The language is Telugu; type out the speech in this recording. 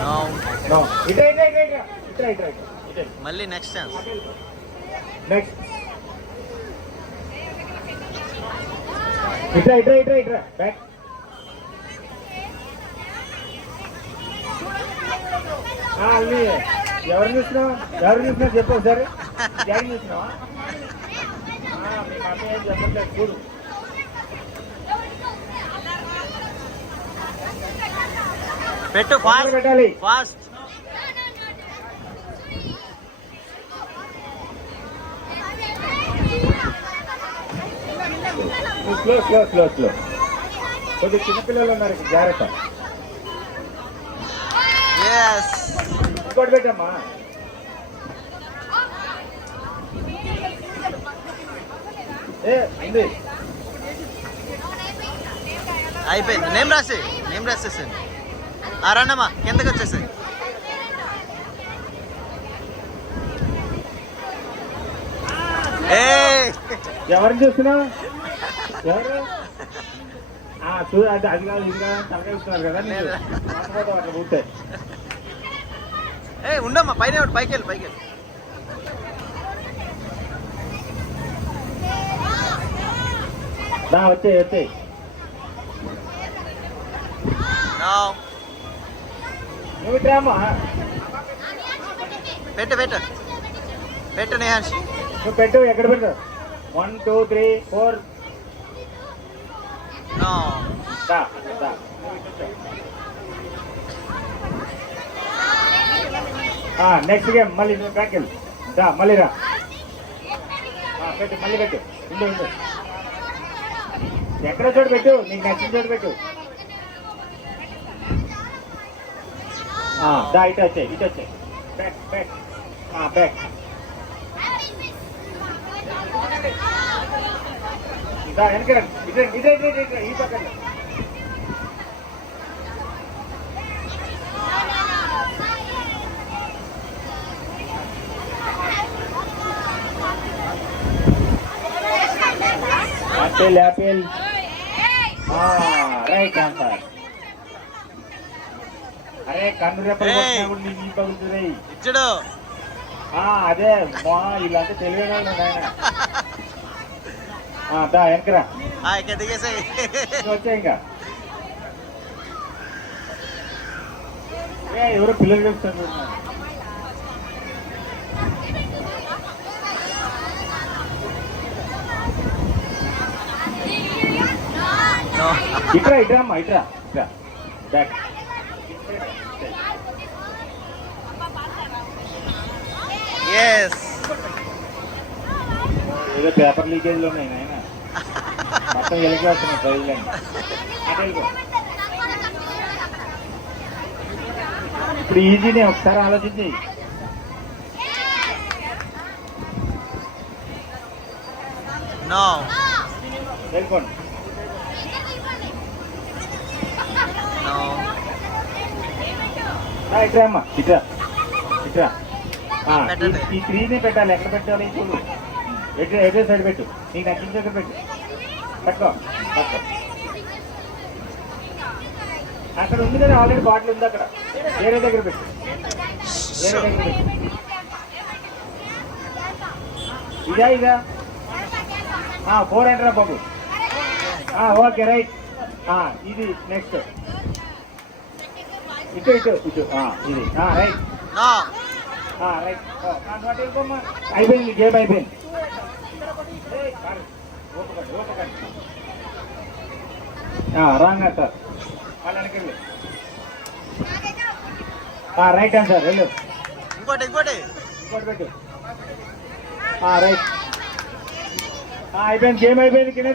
No no. ఇట్రా. మళ్ళీ నెక్స్ట్ ఛాన్స్. నెక్స్ట్. ఇట్రా. బ్యాక్. అల్లి ఎవరు చూసినావు చెప్పు ఒకసారి. డాడీ చూసినావా? మీ మమ్మీ ఏం చెప్పట్లేదు చూడు. పెట్టు ఫాస్ట్ పెట్టాలి. ఫాస్ట్. స్లో. కొద్దిగా చిన్నపిల్లలు ఉన్నారు, జాగ్రత్త. yes ఇంకోటి పెట్టమ్మా. అయిపోయింది. నేమ్ రాసేసాను. రండమ్మా కిందకి వచ్చేసాయి. ఎవరిని చూస్తున్నావు? ఎవరు? అది కాదు ఇది కాదు తలకాయ ఇస్తున్నారు కదా. అట్లా కూర్చో. ఉండమ్మా పైన పైకి వెళ్ళి. వచ్చాయి. నువ్వు డ్రామా పెట్టు నేహాన్ష్. నువ్వు పెట్టు. ఎక్కడ పెట్టు? 1 2 3 4. నెక్స్ట్ గేమ్ మళ్ళీ నువ్వు బ్యాక్ వెళ్ళి మళ్ళీ రా. పెట్టు మళ్ళీ పెట్టు. ఉండు. ఎక్కడ చోటు పెట్టు, నీకు నచ్చిన చోటు పెట్టు. ఇటు వచ్చాయి. బ్యాక్. వెనక ఈ పక్కన. యాపిల్. Right answer. అరే కన్ను రెప్పలు నీకు పగులుతున్నాయి. ఇచ్చాడు. అదే వీళ్ళంతా తెలివైన వాళ్ళు ఆయన. వెనకరా. వచ్చా ఇంకా. ఎవరో పిల్లలు చెప్తాను. ఇట్రా అమ్మా. ఇట్రా బ్యాక్. ఏదో పేపర్ లీకేజ్లో ఉన్నాయి నాయన. మొత్తం వెలికి వస్తున్నాయి ప్రైజ్లన్నీ. ఇప్పుడు ఈజీనే, ఒకసారి ఆలోచించి. వెళ్ళిపోండి. ఇట్రా అమ్మా. ఇట్రా. ఈ 3ని పెట్టాలి. ఎక్కడ పెట్టాలి చూడు. ఎటే సైడ్ పెట్టు. నీకు నచ్చిన దగ్గర పెట్టు. పట్టుకో. అక్కడ ఉంది కదా ఆల్రెడీ బాటిల్ ఉంది అక్కడ. వేరే దగ్గర పెట్టు. ఇదా 4 అంటారా బాబు? Okay right. ఇది నెక్స్ట్. ఇటు ఇది రైట్. అయిపోయింది గేమ్ అయిపోయింది. Wrong sir. వాళ్ళ వెనకెళ్ళి. Right answer. వెళ్ళు. ఇంకోటి పెట్టు. రైట్. అయిపోయింది. గేమ్ అయిపోయింది. కింద